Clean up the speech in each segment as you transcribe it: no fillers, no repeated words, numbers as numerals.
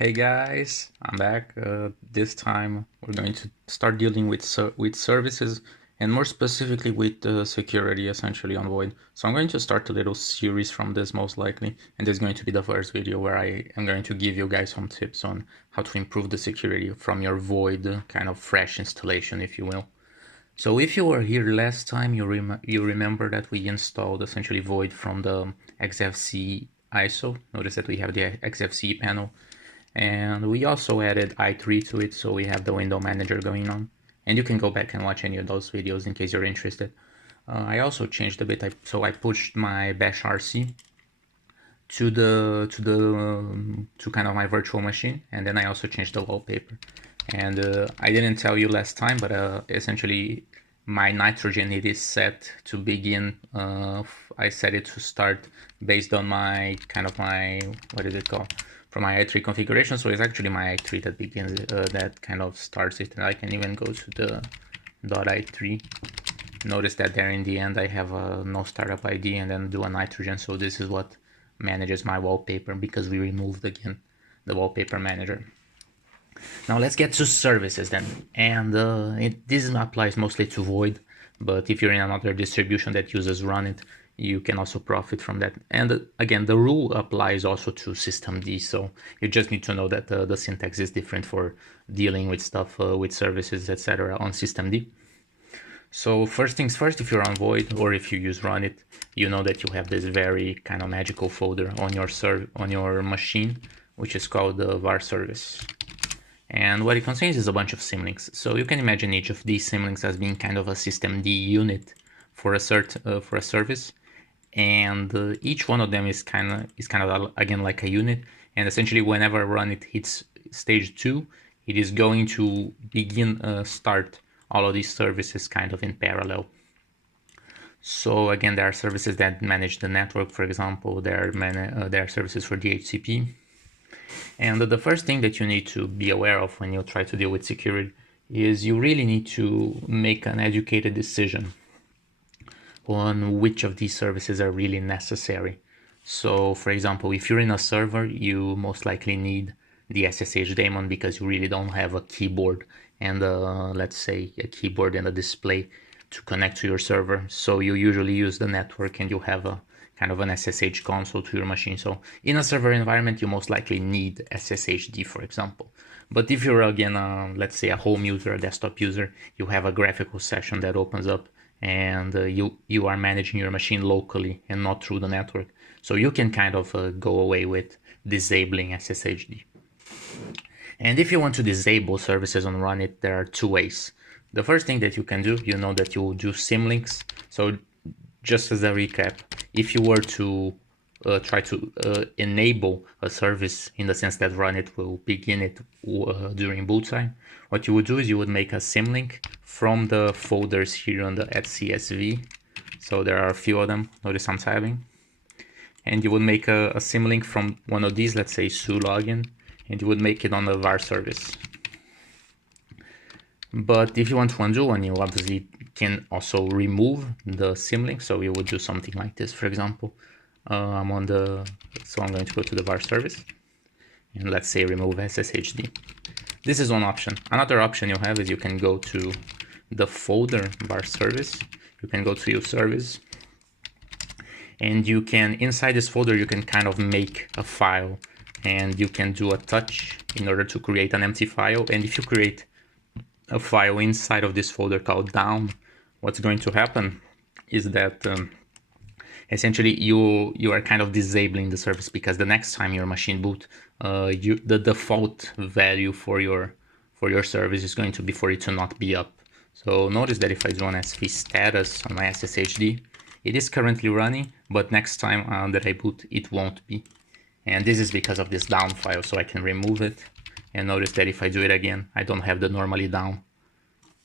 Hey guys, I'm back. This time we're going to start dealing with services and more specifically with security essentially on Void. So I'm going to start a little series from this most likely, and this is going to be the first video where I am going to give you guys some tips on how to improve the security from your Void kind of fresh installation, if you will. So if you were here last time, you remember that we installed essentially Void from the XFCE ISO. Notice that we have the XFCE panel. And we also added i3 to it, so we have the window manager going on. And you can go back and watch any of those videos in case you're interested. I also changed a bit, so I pushed my bash RC to kind of my virtual machine, and then I also changed the wallpaper. And I didn't tell you last time, but essentially my nitrogen, it is set to begin. I set it to start based on my what is it called? From my i3 configuration. So it's actually my i3 that begins that kind of starts it, and I can even go to the .i3. Notice that there in the end I have a no startup ID and then do a nitrogen. So this is what manages my wallpaper, because we removed again the wallpaper manager. Now let's get to services then, and this applies mostly to Void, but if you're in another distribution that uses runit, you can also profit from that. And again, the rule applies also to systemd, so you just need to know that the syntax is different for dealing with stuff with services, etc. on systemd. So first things first, if you're on Void or if you use runit, you know that you have this very kind of magical folder on your machine, which is called the var service. And what it contains is a bunch of symlinks. So you can imagine each of these symlinks as being kind of a systemd unit for a service, and each one of them is kind of again like a unit. And essentially, whenever runit hits stage 2, it is going to begin start all of these services kind of in parallel. So again, there are services that manage the network, for example. There are services for DHCP. And the first thing that you need to be aware of when you try to deal with security is you really need to make an educated decision on which of these services are really necessary. So for example, if you're in a server, you most likely need the SSH daemon because you really don't have a keyboard and let's say a keyboard and a display to connect to your server. So you usually use the network and you have a kind of an SSH console to your machine. So in a server environment, you most likely need SSHD, for example. But if you're again, let's say a home user, a desktop user, you have a graphical session that opens up and you are managing your machine locally and not through the network. So you can kind of go away with disabling SSHD. And if you want to disable services on runit, there are two ways. The first thing that you can do, you know that you will do symlinks. So just as a recap, if you were to try to enable a service in the sense that runit will begin it during boot time, what you would do is you would make a symlink from the folders here on the @csv. So there are a few of them. Notice I'm tabbing. And you would make a symlink from one of these, let's say su login, and you would make it on the var service. But if you want to undo one, you obviously can also remove the symlink. So you would do something like this, for example. So I'm going to go to the var service and let's say remove SSHD. This is one option. Another option you have is you can go to the folder var service. You can go to your service and you can, inside this folder, you can kind of make a file and you can do a touch in order to create an empty file. And if you create a file inside of this folder called down, what's going to happen is that essentially you are kind of disabling the service, because the next time your machine boot, the default value for your service is going to be for it to not be up. So notice that if I do an sv status on my SSHD, it is currently running, but next time that I boot, it won't be. And this is because of this down file, so I can remove it. And notice that if I do it again, I don't have the normally down.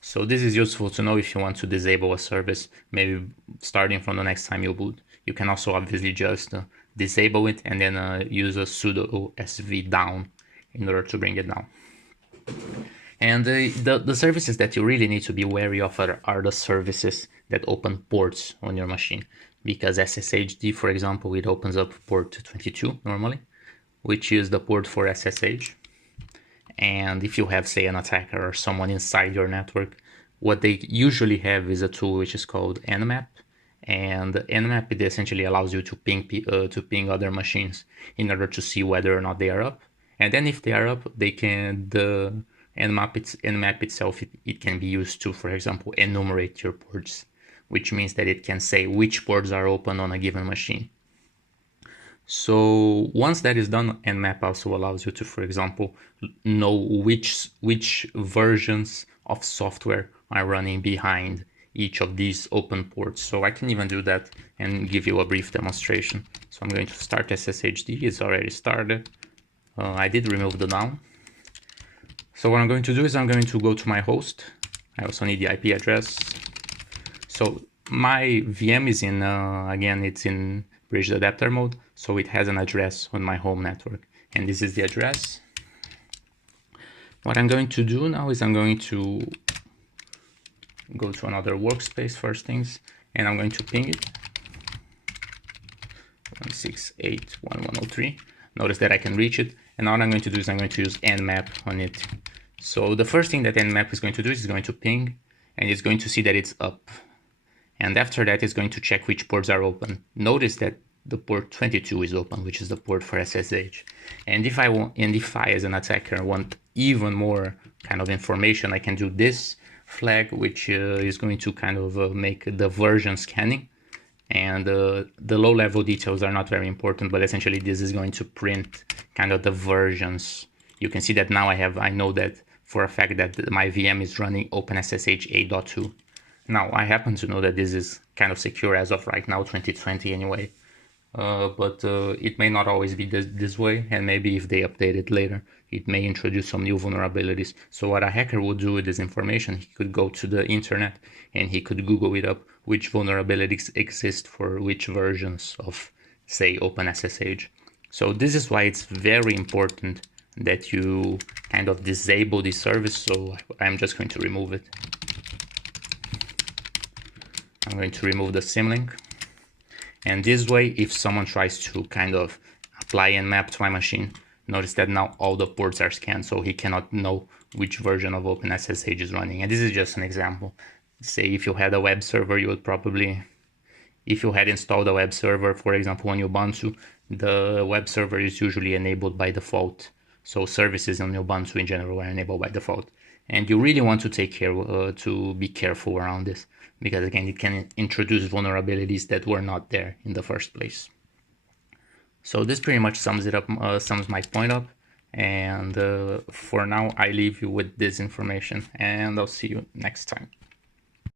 So this is useful to know if you want to disable a service, maybe starting from the next time you boot. You can also obviously just disable it and then use a sudo sv down in order to bring it down. And the services that you really need to be wary of are the services that open ports on your machine. Because SSHD, for example, it opens up port 22 normally, which is the port for SSH. And if you have, say, an attacker or someone inside your network, what they usually have is a tool which is called Nmap. And Nmap, it essentially allows you to ping other machines in order to see whether or not they are up. And then if they are up, the Nmap itself, it can be used to, for example, enumerate your ports, which means that it can say which ports are open on a given machine. So once that is done, Nmap also allows you to, for example, know which versions of software are running behind each of these open ports. So I can even do that and give you a brief demonstration. So I'm going to start SSHD. It's already started. I did remove the down. So what I'm going to do is I'm going to go to my host. I also need the IP address. So my VM is in, again, it's in bridge adapter mode. So it has an address on my home network. And this is the address. What I'm going to do now is I'm going to go to another workspace first things, and I'm going to ping it 168.1.1.0.3. Notice that I can reach it, and all I'm going to do is I'm going to use Nmap on it. So the first thing that Nmap is going to do is it's going to ping, and it's going to see that it's up. And after that, it's going to check which ports are open. Notice that the port 22 is open, which is the port for SSH. And if I as an attacker want even more kind of information, I can do this flag, which is going to kind of make the version scanning. And the low level details are not very important, but essentially this is going to print kind of the versions. You can see that now I know that for a fact that my VM is running OpenSSH 8.2. Now I happen to know that this is kind of secure as of right now, 2020 anyway. But it may not always be this way, and maybe if they update it later, it may introduce some new vulnerabilities. So what a hacker would do with this information, he could go to the internet and he could Google it up, which vulnerabilities exist for which versions of, say, OpenSSH. So this is why it's very important that you kind of disable this service. So I'm just going to remove it. I'm going to remove the symlink. And this way, if someone tries to kind of apply Nmap to my machine, notice that now all the ports are scanned, so he cannot know which version of OpenSSH is running. And this is just an example. Say if you had a web server, you would probably, if you had installed a web server, for example, on Ubuntu, the web server is usually enabled by default. So services on Ubuntu in general are enabled by default. And you really want to take care to be careful around this, because again, it can introduce vulnerabilities that were not there in the first place. So this pretty much sums it up, sums my point up. And for now, I leave you with this information, and I'll see you next time.